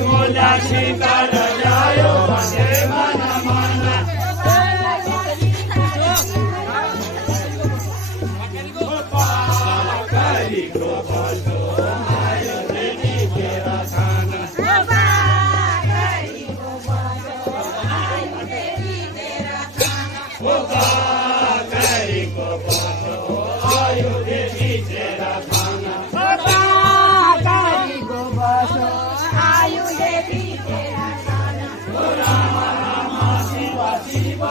બોલ્યા શીતળ જાયો મને મન મન કરી ગોપાલો આયો દેવી તેરા ખાન કરી ગોપાલો આયો દેવી તેરા ખાન કરી ગોપાલો આયો દેવી તેરા ખાન કરી ગોપાલો આયો દેવી તેરા ખાન રામ રામ શિવ શિવ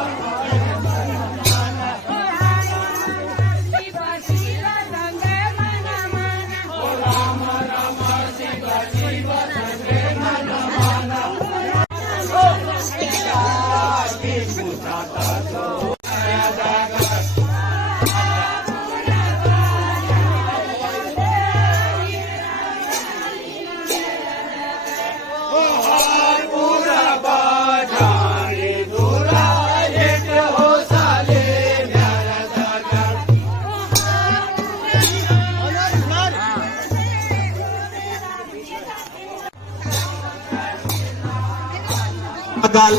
गाल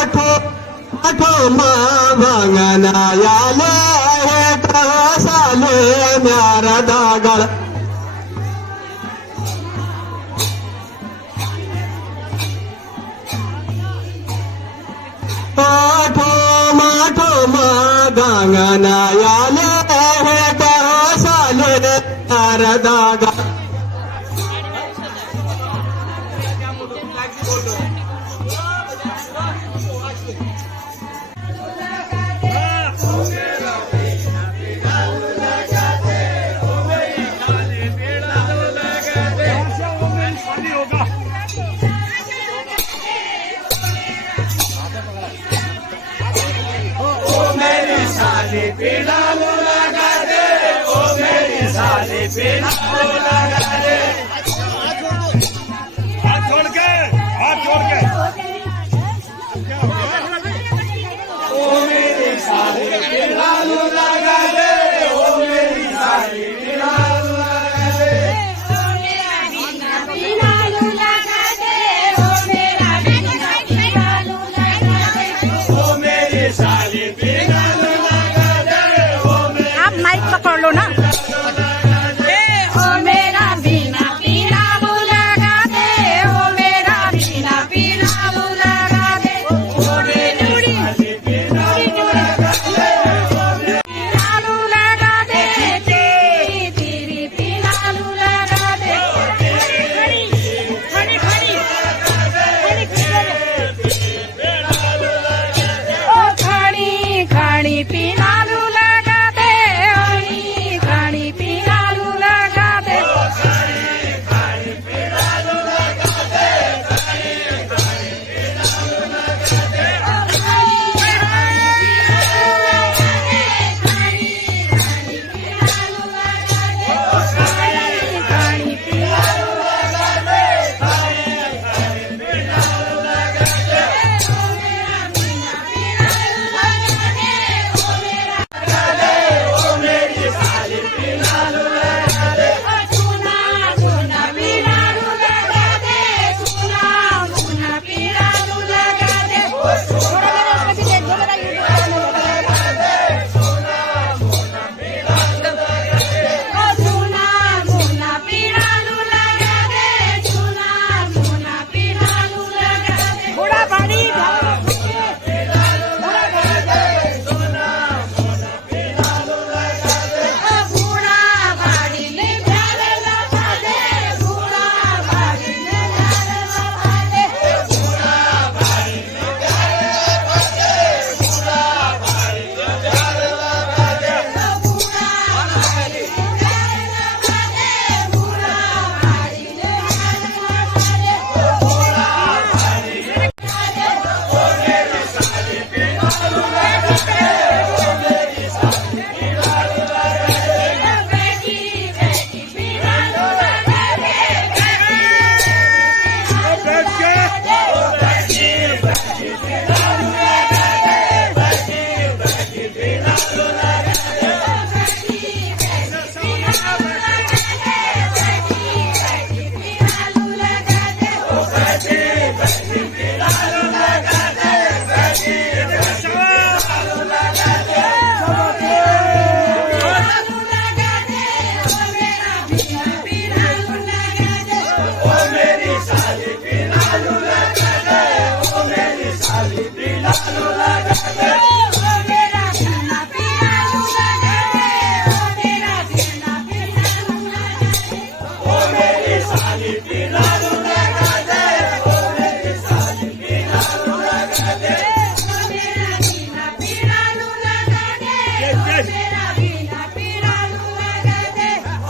आठो आठो मांगनायाले साले म्यारा दागल आठो माठो मांगनायाले दागा पीड़ा लगा दे ओ मेरी साली पीड़ा लगा दे हाथ जोड़ के ओ मेरी साली पीड़ा लगा दे ओ मेरी साली पीड़ा लगा दे ओ मेरा बिना पीड़ा लगा दे ओ मेरा बिना पीड़ा लगा दे ओ मेरी साली पीड़ा माइक पकड़ लो ना। ओ मेरा बिना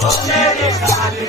ओ मेरी साली